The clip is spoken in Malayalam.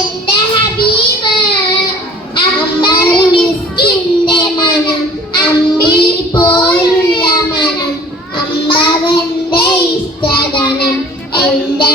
എന്റെ ഹബീബ് അമ്പർ മിസ്കിന്റെ മനം അമ്പിൽ പോലുള്ള മനം അമ്മാവന്റെ ഇഷ്ടഗണം എന്റെ